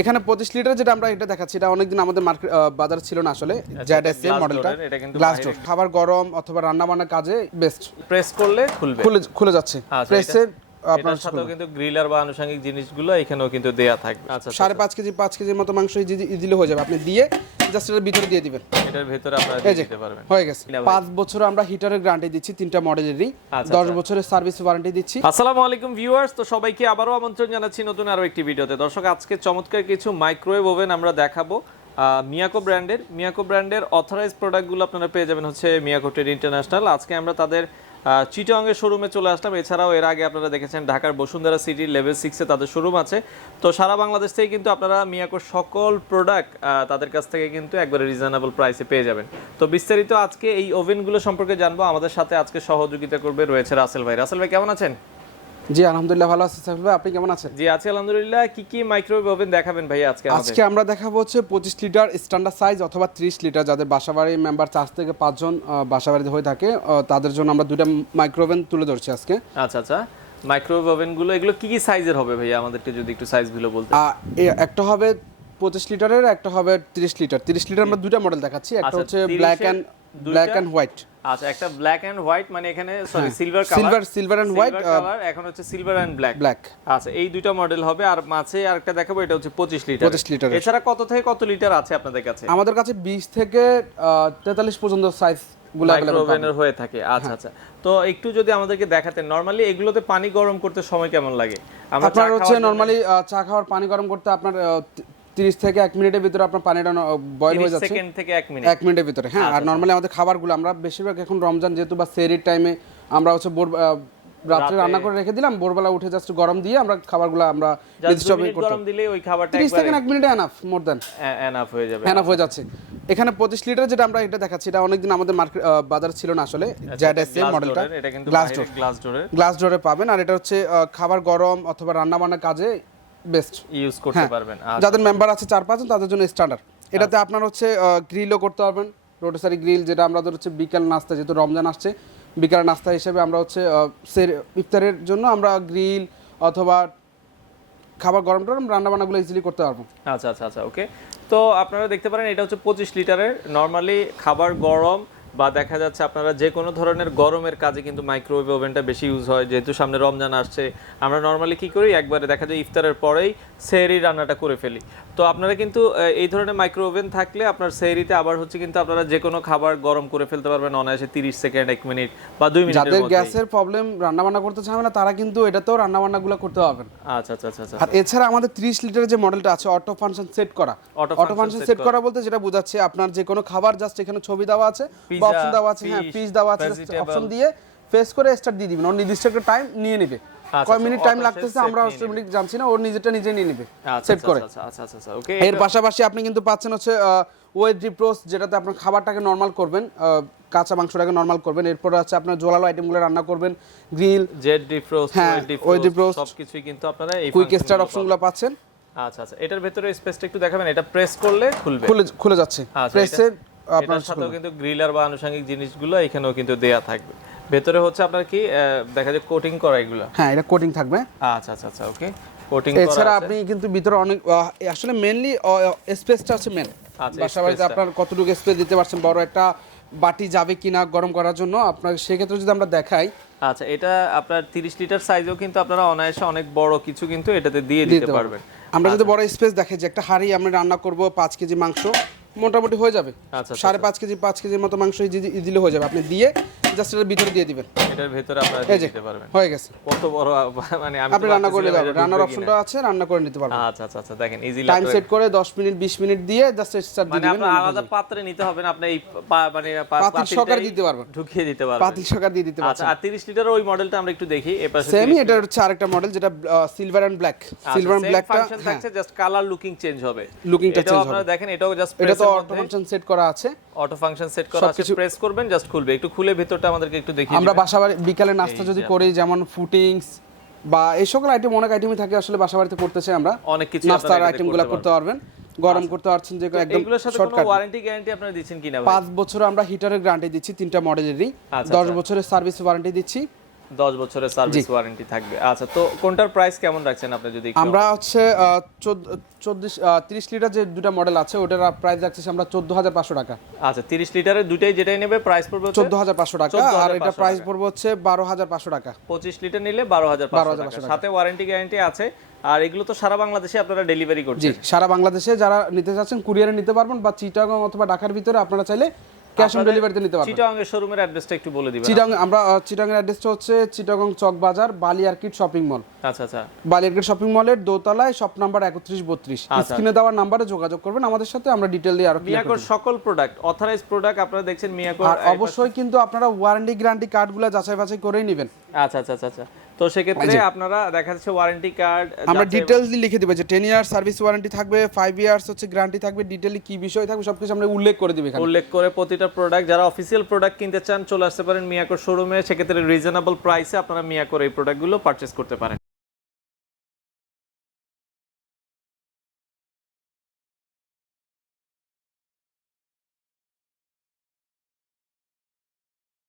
এখানে 25 লিটার যেটা আমরা এটা দেখাচ্ছি, এটা অনেকদিন আমাদের মার্কেট বাজার ছিল না আসলে। জেডএস এর মডেলটা গ্লাস ডোর, খাবার গরম অথবা রান্না বান্নার কাজে বেস্ট। প্রেস করলে খুলে যাচ্ছে। প্রেসের আপনার সাথেও কিন্তু গ্রিলার বা আনুষঙ্গিক জিনিসগুলো এখানেও কিন্তু দেয়া থাকবে। আচ্ছা 5.5 কেজি 5 কেজির মতো মাংস ইজিলি হয়ে যাবে। আপনি দিয়ে জাস্ট এর ভিতরে দিয়ে দিবেন, এটার ভিতরে আপনারা দিয়ে দিতে পারবেন। হয়ে গেছে। 5 বছর আমরা হিটারের গ্যারান্টি দিচ্ছি, তিনটা মডেলেরই 10 বছরের সার্ভিস ওয়ারেন্টি দিচ্ছি। আসসালামু আলাইকুম ভিউয়ার্স, তো সবাইকে আবারো আমন্ত্রণ জানাচ্ছি নতুন আরো একটি ভিডিওতে। দর্শক, আজকে চমৎকার কিছু মাইক্রোওয়েভ ওভেন আমরা দেখাবো। মিয়াকো ব্র্যান্ডের অথরাইজড প্রোডাক্টগুলো আপনারা পেয়ে যাবেন হচ্ছে মিয়াকো ট্রেড ইন্টারন্যাশনাল। আজকে আমরা তাদের চিটাগংয়ের শোরুমে চলে আসলাম। এছাড়াও এর আগে আপনারা দেখেছেন ঢাকার বসুন্ধরা সিটির লেভেল 6-এ তাদের শোরুম আছে। তো সারা বাংলাদেশ থেকে কিন্তু আপনারা মিয়াকোর সকল প্রোডাক্ট তাদের কাছ থেকে কিন্তু একবারে রিজনেবল প্রাইসে পেয়ে যাবেন। তো বিস্তারিত আজকে এই ওভেনগুলো সম্পর্কে জানবো। আমাদের সাথে আজকে সহযোগিতা করবে রয়েছে রাসেল ভাই। রাসেল ভাই কেমন আছেন? জি আলহামদুলিল্লাহ ভালো আছি। সাহেব ভাই আপনি কেমন আছেন? জি আছি আলহামদুলিল্লাহ। কি মাইক্রোওয়েভ ওভেন দেখাবেন ভাই আজকে? আজকে আমরা দেখাবো হচ্ছে 25 লিটার স্ট্যান্ডার্ড সাইজ অথবা 30 লিটার, যাদের বাসাবাড়ির মেম্বার 4 থেকে 5 জন বাসাবাড়িতে হয়ে থাকে, তাদের জন্য আমরা দুটো মাইক্রোওভেন তুলে ধরছি আজকে। আচ্ছা মাইক্রোওয়েভ ওভেনগুলো এগুলো কি সাইজের হবে ভাই? আমাদেরকে যদি একটু সাইজগুলো বলতেন। একটা হবে 25 লিটারের, একটা হবে 30 লিটার। 30 লিটার আমরা দুটো মডেল দেখাচ্ছি, একটা হচ্ছে ব্ল্যাক এন্ড হোয়াইট। আচ্ছা, একটা ব্ল্যাক এন্ড হোয়াইট, মানে এখানে sorry silver and white colour, এখন হচ্ছে সিলভার এন্ড ব্ল্যাক। আচ্ছা, এই দুইটা মডেল হবে। আর মাঝে আরেকটা দেখাবো, এটা হচ্ছে 25 লিটার। এছাড়া কত থেকে কত লিটার আছে আপনাদের কাছে? আমাদের কাছে 20 থেকে 43 পর্যন্ত সাইজ ওভেনের হয়ে থাকে। আচ্ছা তো একটু যদি আমাদেরকে দেখাতেন, নরমালি এগুলোতে পানি গরম করতে সময় কেমন লাগে? আপনার হচ্ছে নরমালি চা খাওয়ার পানি গরম করতে আপনার 30 থেকে 1 মিনিটের ভিতরে আপনার পানিটা বয়েল হয়ে যাচ্ছে। 30 সেকেন্ড থেকে 1 মিনিটের ভিতরে। হ্যাঁ, আর নরমালি আমাদের খাবারগুলো আমরা বেশিরভাগ এখন রমজান যেহেতু বা সেহরির টাইমে আমরা হচ্ছে রাত্রে রান্না করে রেখে দিলাম, ভোরবেলা উঠে জাস্ট গরম দিয়ে আমরা খাবারগুলো আমরা গরম দিলে ওই খাবারটা 30 থেকে 1 মিনিটে এনাফ, মোর দ্যান এনাফ হয়ে যাবে। এনাফ হয়ে যাচ্ছে। এখানে 25 লিটার যেটা আমরা এটা দেখাচ্ছি, এটা অনেকদিন আমাদের মার্কেট বাজার ছিল না আসলে। জেডএস এর মডেলটা গ্লাস ডোরে পাবেন। আর এটা হচ্ছে খাবার গরম অথবা রান্না বান্নার কাজে বেস্ট ইউজ করতে পারবেন। যাদের মেম্বার আছে 4-5 জন, তাদের জন্য স্ট্যান্ডার্ড। এটাতে আপনার হচ্ছে গ্রিলও করতে পারবেন, রোটেসারি গ্রিল, যেটা আমরা হচ্ছে বিকাল নাস্তা, যেহেতু রমজান আসছে, বিকাল নাস্তা হিসেবে আমরা হচ্ছে ইফতারের জন্য আমরা গ্রিল অথবা খাবার গরম টরম রান্না বান্নাগুলো ইজিলি করতে পারবো। আচ্ছা ওকে। তো আপনারা দেখতে পারেন এটা হচ্ছে 25 লিটারের। নরমালি খাবার গরম বা দেখা যাচ্ছে আপনারা যে কোনো ধরনের গরমের কাজে কিন্তু মাইক্রোওয়েভ ওভেনটা বেশি ইউজ হয়। যেহেতু সামনে রমজান আসছে, আমরা নরমালি কি করি, একবারে দেখা যায় ইফতারের পরেই সেহরি রান্নাটা করে ফেলি। তো আপনারা কিন্তু এই ধরনের মাইক্রো ওভেন থাকলে আপনার সেহরিতে আবার হচ্ছে কিন্তু আপনারা যে কোনো খাবার গরম করে ফেলতে পারবেন অনায়াসে 30 সেকেন্ড, 1 মিনিট বা 2 মিনিটের মধ্যে। যাদের গ্যাসের প্রবলেম, রান্না বান্না করতে চায় না, তারা কিন্তু এটাতেও রান্না বান্নাগুলো করতে পারবেন। আচ্ছা। আর এছাড়া আমাদের 30 লিটারের যে মডেলটা আছে, অটো ফাংশন সেট করা। অটো ফাংশন সেট করা বলতে যেটা বোঝাচ্ছে, আপনার যে কোনো খাবার জাস্ট এখানে ছবি দেওয়া আছে বা অপশন দেওয়া আছে, হ্যাঁ পিস দেওয়া আছে, অপশন দিয়ে ফেস করে স্টার্ট দিয়ে দিবেন। ওর নির্দিষ্ট একটা টাইম নিয়ে নেবে, কয় মিনিট টাইম লাগতেছে আমরা অটোমেটিক জানছি না, ওর নিজেটা নিজে নিয়ে নেবে সেট করে। আচ্ছা ওকে। এর পাশাপাশি আপনি কিন্তু পাচ্ছেন হচ্ছে ওয়েট ডিপ রোস্ট, যেটাতে আপনার খাবারটাকে নরমাল করবেন, কাঁচা মাংসটাকে নরমাল করবেন। এরপর আছে আপনার জোলালো আইটেমগুলো রান্না করবেন, grill, jet deep roast, wet deep roast সবকিছুই কিন্তু আপনারা এই কুইক স্টার্ট অপশনগুলো পাচ্ছেন। আচ্ছা এটার ভিতরে স্পেসটা একটু দেখাবেন। এটা প্রেস করলে খুলে যাচ্ছে। প্রেসের আপনার সাথেও কিন্তু গ্রিলার বা আনুষঙ্গিক জিনিসগুলো এখানেও কিন্তু দেয়া থাকবে। ভেতরে হচ্ছে আপনার কি দেখা যায় কোটিং করা এগুলো। হ্যাঁ, এটা কোটিং থাকবে। আচ্ছা ওকে, কোটিং করা। এছাড়া আপনি কিন্তু ভিতরে অনেক আসলে মেইনলি স্পেসটা হচ্ছে মেইন। বাসাবাড়িতে আপনার কতটুকু স্পেস দিতে পারছেন, বড় একটা বাটি যাবে কিনা গরম করার জন্য, আপনার সেক্ষেত্রে যদি আমরা দেখাই। আচ্ছা, এটা আপনার 30 লিটার সাইজও কিন্তু আপনারা অনায়াসে অনেক বড় কিছু কিন্তু এটাতে দিয়ে দিতে পারবেন। আমরা যদি বড় স্পেস দেখে যে একটা হাঁড়ি আমরা রান্না করব 5 কেজি মাংস, মোটামুটি হয়ে যাবে। 5.5 কেজি 5 কেজির মতো মাংস ইজিলি হয়ে যাবে। আপনি দিয়ে জাস্ট এর ভিতরে দিয়ে দিবেন, এটার ভিতরে আপনারা দিয়ে দিতে পারবেন। হয়ে গেছে। কত বড়, মানে আপনি রান্না করে নিতে পারবেন, রান্নার অপশনটা আছে, রান্না করে নিতে পারবেন। আচ্ছা দেখেন ইজিলি টাইম সেট করে 10 মিনিট 20 মিনিট দিয়ে জাস্ট স্টার্ট দিয়ে দিবেন। মানে আপনারা আলাদা পাত্রে নিতে হবে না, আপনি এই মানে পাতিল সহকারে দিতে পারবেন, ঢুকিয়ে দিতে পারবেন, পাতিল সহকারে দিয়ে দিতে পারবেন। আচ্ছা, আর 30 লিটার ওই মডেলটা আমরা একটু দেখি। এই পাশে সেমই এটা হচ্ছে আরেকটা মডেল, যেটা silver and black. Silver and ব্ল্যাকটা ফাংশন থাকছে, জাস্ট কালার লুকিং চেঞ্জ হবে, লুকিংটা চেঞ্জ হবে। আপনারা দেখেন এটাও জাস্ট এটা তো অটো ফাংশন সেট করা আছে, অটো ফাংশন সেট করা আছে। প্রেস করবেন জাস্ট খুলবে। একটু খুলে ভিতরটা আমাদেরকে একটু দেখিয়ে আমরা বাসাবাড়ি বিকালে নাস্তা যদি করি, যেমন ফুটিংস বা এই সকল আইটেম, অনেক আইটেমই থাকে আসলে বাসাবাড়িতে করতেছে। আমরা অনেক কিছু নাস্তার আইটেমগুলো করতে পারবেন, গরম করতে পারছেন, যে একদম এগুলোর সাথে কোনো ওয়ারেন্টি গ্যারান্টি আপনারা দিচ্ছেন কিনা? 5 বছর আমরা হিটারের গ্যারান্টি দিচ্ছি, তিনটা মডেলেরই 10 বছরের সার্ভিস ওয়ারেন্টি দিচ্ছি। 10 বছরের সার্ভিস ওয়ারেন্টি থাকবে। আচ্ছা, তো কোনটার প্রাইস কেমন রাখছেন আপনি যদি আমরা হচ্ছে 30 লিটার যে দুটো মডেল আছে ওটার প্রাইস রাখছি আমরা 14500 টাকা। আচ্ছা, 30 লিটারের দুটাই যেটাই নেবে প্রাইস পড়বে 14500 টাকা, আর এটা প্রাইস পড়বে হচ্ছে 12500 টাকা। 25 লিটার নিলে 12500 টাকা, সাথে ওয়ারেন্টি গ্যারান্টি আছে। আর এগুলো তো সারা বাংলাদেশে আপনারা ডেলিভারি করছেন? জি, সারা বাংলাদেশে যারা নিতে চাচ্ছেন কুরিয়ারে নিতে পারবেন, বা চিটাগং অথবা ঢাকার ভিতরে আপনারা চাইলে ক্যাশ অন ডেলিভারিতে নিতে পারবেন। চিটাগং এর শোরুমের অ্যাড্রেসটা একটু বলে দিবেন। চিটাগং এর অ্যাড্রেসটা হচ্ছে চিটাগং চকবাজার বালি আর্কিড শপিং মল। আচ্ছা আচ্ছা, বালি আর্কিড শপিং মলের দোতলায় শপ নাম্বার 3132। স্ক্রিনে দেওয়া নম্বরে যোগাযোগ করবেন আমাদের সাথে, আমরা ডিটেইল দিয়ে আরো মিয়াকোর সকল প্রোডাক্ট অথরাইজ প্রোডাক্ট আপনারা দেখছেন মিয়াকোর। আর অবশ্যই কিন্তু আপনারা ওয়ারেন্টি গ্যারান্টি কার্ডগুলো যাচাই বাছাই করেই নেবেন। আচ্ছা আচ্ছা আচ্ছা, তো সেক্ষেত্রে আপনারা দেখা যাচ্ছে ওয়ারেন্টি কার্ড আমরা ডিটেইলসলি লিখে দেব যে 10 ইয়ার সার্ভিস ওয়ারেন্টি থাকবে, 5 ইয়ার্স হচ্ছে গ্যারান্টি থাকবে, ডিটেইলি কি বিষয় থাকবে সবকিছু আমরা উল্লেখ করে দেব এখানে। উল্লেখ করে প্রতিটা প্রোডাক্ট, যারা অফিশিয়াল প্রোডাক্ট কিনতে চান চলে আসতে পারেন মিয়াকোর শোরুমে, সেক্ষেত্রে রিজনেবল প্রাইসে আপনারা মিয়াকোর এই প্রোডাক্টগুলো পারচেজ করতে পারেন।